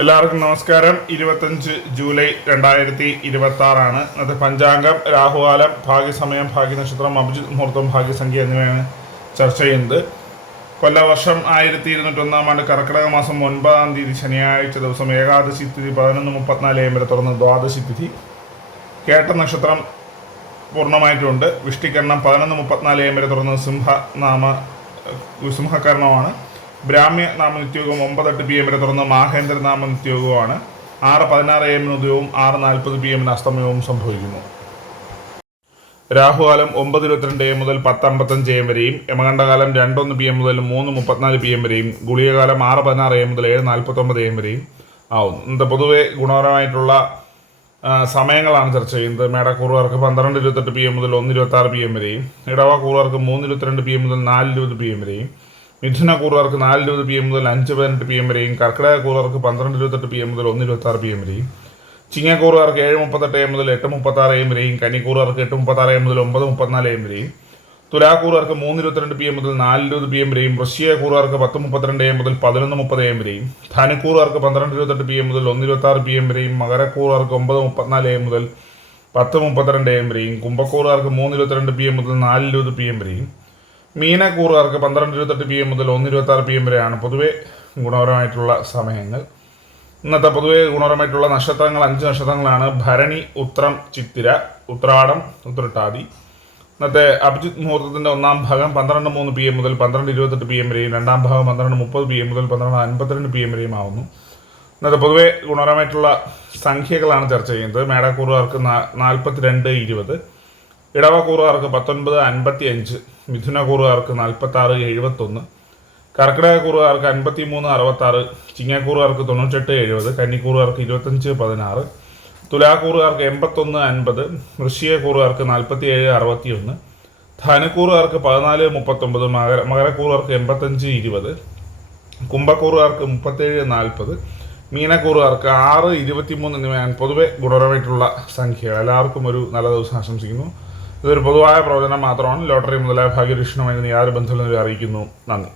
എല്ലാവർക്കും നമസ്കാരം. 25 ജൂലൈ 2026 ഇന്നത്തെ പഞ്ചാംഗം, രാഹുകാലം, ഭാഗ്യസമയം, ഭാഗ്യനക്ഷത്രം, അഭിജിത് മുഹൂർത്തം, ഭാഗ്യസംഖ്യ എന്നിവയാണ് ചർച്ച ചെയ്യുന്നത്. കൊല്ലവർഷം 1201 കർക്കിടക മാസം 9-ാം തീയതി ശനിയാഴ്ച ദിവസം ഏകാദശി തിഥി 11:34 AM വരെ തുറന്ന് ദ്വാദശി തിഥി. കേട്ട നക്ഷത്രം പൂർണ്ണമായിട്ടുണ്ട്. വിഷ്ടികരണം 11:34 AM വരെ തുറന്ന് സിംഹകരണമാണ്. ബ്രാഹ്മ്യ നാമനിത്യോഗവും 9:08 PM വരെ തുറന്ന് മാഹേന്ദ്ര നാമനിത്യോഗവുമാണ്. 6:16 AM ഉദയവും 6:40 PM അസ്തമയവും സംഭവിക്കുന്നു. രാഹുകാലം 9:22 AM മുതൽ 10:55 AM വരെയും, യമകണ്ഠകാലം 2:01 PM മുതൽ 3:34 PM വരെയും, ഗുളികകാലം 6:16 AM മുതൽ 7:49 AM വരെയും ആവുന്നു. ഇന്നത്തെ പൊതുവെ ഗുണപരമായിട്ടുള്ള സമയങ്ങളാണ് ചർച്ച ചെയ്യുന്നത്. മേടക്കൂറുകാർക്ക് 12:28 PM മുതൽ 1:26 PM വരെയും, ഇടവക്കൂറുകാർക്ക് 3:22 PM മുതൽ 4:20 PM വരെയും, മിഥുനക്കൂറുകാർക്ക് 4:20 PM മുതൽ 5:18 PM വരെയും, കർക്കിടകക്കൂറുകാർക്ക് 12:28 PM മുതൽ 1:26 PM വരെയും, ചിങ്ങക്കൂറുകാർക്ക് 7:38 AM മുതൽ 8:36 AM വരെയും, കന്നിക്കൂറുകാർക്ക് 8:36 AM മുതൽ 9:34 AM വരെയും, തുലാക്കൂറുകാർക്ക് 3:22 PM മുതൽ 4:20 PM വരെയും, വൃശ്ചികക്കൂറുകാർക്ക് 10:32 AM മുതൽ 11:30 AM വരെയും, ധനുക്കൂറുകാർക്ക് 12:28 PM മുതൽ 1:26 PM വരെയും, മകരക്കൂറുകാർക്ക് 9:34 AM മുതൽ 10:32 AM വരെയും, കുംഭക്കൂറുകാർക്ക് 3:22 PM മുതൽ 4:20 PM വരെയും, മീനക്കൂറുകാർക്ക് 12:28 PM മുതൽ 1:26 PM വരെയാണ് പൊതുവെ ഗുണപരമായിട്ടുള്ള സമയങ്ങൾ. ഇന്നത്തെ പൊതുവെ ഗുണപരമായിട്ടുള്ള നക്ഷത്രങ്ങൾ 5 നക്ഷത്രങ്ങളാണ്: ഭരണി, ഉത്രം, ചിത്തിര, ഉത്രാടം, ഉത്രട്ടാതി. ഇന്നത്തെ അഭിജിത് മുഹൂർത്തത്തിൻ്റെ 1-ാം ഭാഗം 12:03 PM മുതൽ 12:28 PM വരെയും, 2-ാം ഭാഗം 12:30 PM മുതൽ 12:52 PM വരെയും ആവുന്നു. ഇന്നത്തെ പൊതുവെ ഗുണപരമായിട്ടുള്ള സംഖ്യകളാണ് ചർച്ച ചെയ്യുന്നത്. മേടക്കൂറുകാർക്ക് 42:20, ഇടവക്കൂറുകാർക്ക് 19:55, മിഥുനക്കൂറുകാർക്ക് 46:71, കർക്കിടകക്കൂറുകാർക്ക് 53:66, ചിങ്ങക്കൂറുകാർക്ക് 98:70, കന്നിക്കൂറുകാർക്ക് 25:16, തുലാക്കൂറുകാർക്ക് 81:50, വൃശ്ചികക്കൂറുകാർക്ക് 47:61, ധനുക്കൂറുകാർക്ക് 14:39, മകരക്കൂറുകാർക്ക് 85:20, കുംഭക്കൂറുകാർക്ക് 37:40, മീനക്കൂറുകാർക്ക് 6:23 എന്നിവയാണ് പൊതുവെ ഗുണപരമായിട്ടുള്ള സംഖ്യകൾ. എല്ലാവർക്കും ഒരു നല്ല ദിവസം ആശംസിക്കുന്നു. ഇതൊരു പൊതുവായ പ്രവചനം മാത്രമാണ്. ലോട്ടറി മുതലായ ഭാഗ്യരക്ഷണമായി യാതൊരു ബന്ധങ്ങളും അറിയിക്കുന്നു. നന്ദി.